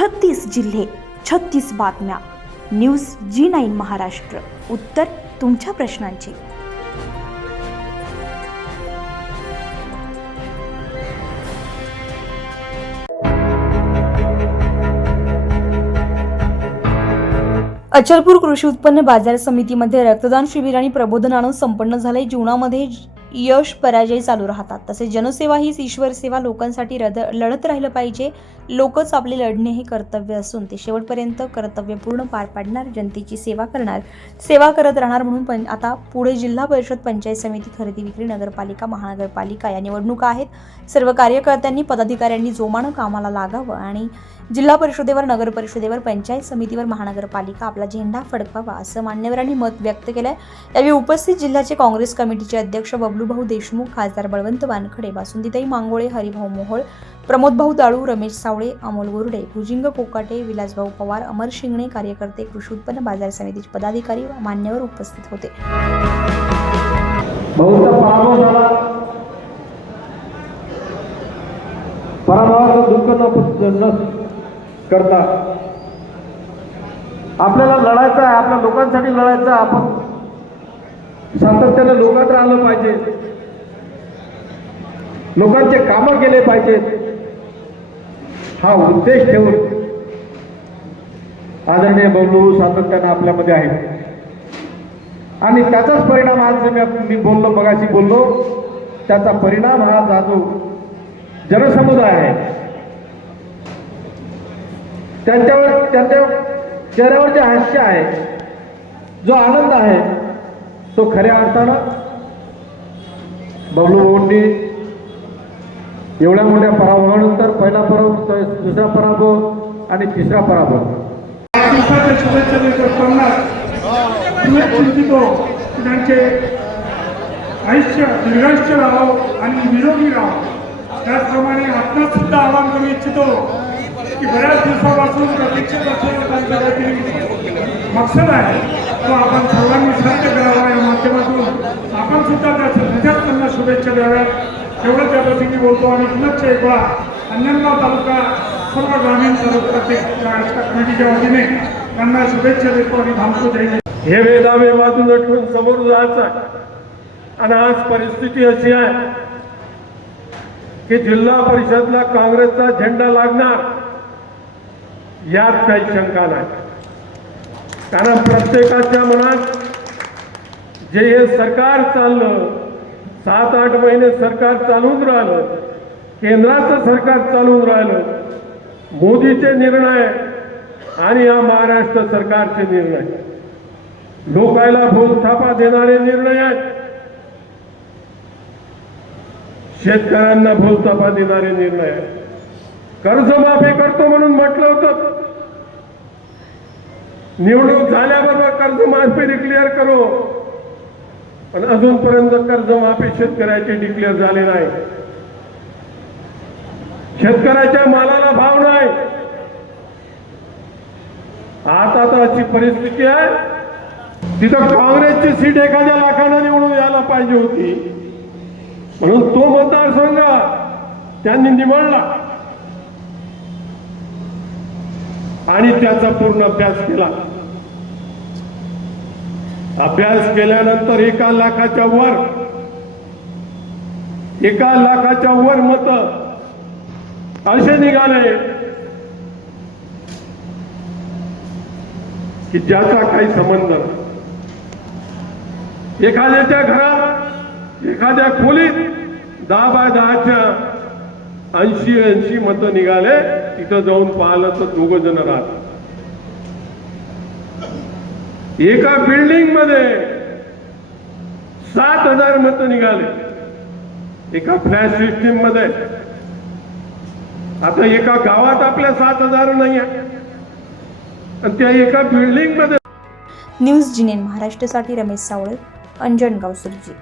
छत्तीस जिल्हे छत्तीस बातम्या. News G nine Maharashtra. उत्तर तुमच्या प्रश्नांची. अचलपूर कृषी उत्पन्न बाजार समितीमध्ये रक्तदान शिबिर आणि प्रबोधनानं संपन्न झाले जीवनामध्ये यश पराजय चालू राहतात. तसेच जनसेवा हीच ईश्वर सेवा लोकांसाठी रद लढत राहिलं पाहिजे. लोकच आपले लढणे हे कर्तव्य असून ते शेवटपर्यंत कर्तव्य पूर्ण पार पाडणार जनतेची सेवा करणार सेवा करत राहणार म्हणून पण आता पुढे जिल्हा परिषद पंचायत समिती खरेदी विक्री नगरपालिका महानगरपालिका या निवडणुका आहेत. सर्व कार्यकर्त्यांनी पदाधिकाऱ्यांनी जोमानं कामाला लागावं आणि जिल्हा परिषदेवर नगर परिषदेवर पंचायत समितीवर महानगरपालिका आपला झेंडा फडकावा असं मान्यवरांनी मत व्यक्त केलंय. यावेळी उपस्थित जिल्ह्याचे काँग्रेस कमिटीचे अध्यक्ष बबलूभाऊ देशमुख खासदार बळवंत वानखडे वासुंदीताई मांगोळे हरिभाऊ मोहोळ प्रमोदभाऊ दाळू रमेश सावळे अमोल गोरडे भुजिंग कोकाटे विलासभाऊ पवार अमर शिंगणे कार्यकर्ते कृषी उत्पन्न बाजार समितीचे पदाधिकारी मान्यवर उपस्थित होते. करता. आपल्याला लढायचं आहे आपल्या लोकांसाठी लढायचं आपण सातत्यानं लोकात राहिलं पाहिजे. लोकांचे कामं केले पाहिजेत हा उद्देश ठेवून आदरणीय बबलू सातत्यानं आपल्यामध्ये आहे. आणि त्याचाच परिणाम आज जे मी बोललो मगाशी बोललो त्याचा परिणाम हा जातो जनसमुदाय आहे. त्यांच्यावर त्यांच्या चेहऱ्यावर जे हास्य आहे. जो आनंद आहे तो खऱ्या अर्थानं बबलू भाऊंनी एवढ्या मोठ्या पराभवानंतर पहिला पराभव दुसरा पराभव आणि तिसरा पराभव. शुभेच्छा देत त्यांचे आयुष्य दीर्घायुष्य राहावं आणि निरोगी राहावं. त्याचप्रमाणे आपणास सुद्धा आवाहन करू इच्छितो की बऱ्याच दिवसापासून प्रतीक्षित असलेला त्यांचा काहीतरी मकसद आहे तो आपण सर्वांनी साध्य करावा या माध्यमातून आपण सुद्धा त्या त्याच्यात त्यांना शुभेच्छा द्याव्यात एवढं त्या प्रसंगी बोलतो आणि पुनश्च एक वेळा अंजनगाव तालुका सर्व ग्रामीण कमिटीच्या वतीने त्यांना शुभेच्छा देतो आणि थांबतो हे वेदावे वाजून अटकून समोर जायचं आहे. आणि आज परिस्थिती अशी आहे की जिल्हा परिषदला काँग्रेसचा झेंडा लागणार यात काही शंका नाही. कारण प्रत्येकाच्या मनात जे हे सरकार चाललं सात आठ महिने सरकार चालून राहिलं. केंद्राचं सरकार चालून राहिलं. मोदीचे निर्णय आणि या महाराष्ट्र सरकारचे निर्णय. लोकायला भूलथापा देणारे निर्णय आहेत. शेतकऱ्यांना भूलथापा देणारे निर्णय आहेत. कर्जमाफी करतो म्हणून म्हटलं होतं. निवडणूक झाल्याबरोबर कर्जमाफी डिक्लेअर करू. पण अजूनपर्यंत कर्जमाफी शेतकऱ्याचे डिक्लेअर झाले नाही. शेतकऱ्याच्या मालाला भाव नाही. आता तर अशी परिस्थिती आहे. तिथं काँग्रेसची सीट एखाद्या लाखानं निवडून यायला पाहिजे होती. म्हणून तो मतदारसंघ त्यांनी निवडला. आणि त्याचा पूर्ण अभ्यास केला. अभ्यास केल्यानंतर एका लाखाच्या वर एका लाखाच्या वर मत असे निघाले की ज्याचा काही संबंध नाही. एखाद्याच्या घरात एखाद्या खोलीत दहा बाय दहाच्या ऐंशी ऐंशी मतं निघाले तिथं जाऊन पाहिलं तर दोघ जण राहतात. एका बिल्डिंगमध्ये सात हजार मत निघाले. एका फ्लॅश सिस्टीममध्ये. आता एका गावात आपल्या सात हजार नाही आणि त्या एका बिल्डिंगमध्ये न्यूज जिनेन महाराष्ट्रासाठी रमेश सावळे अंजनगाव सुरजी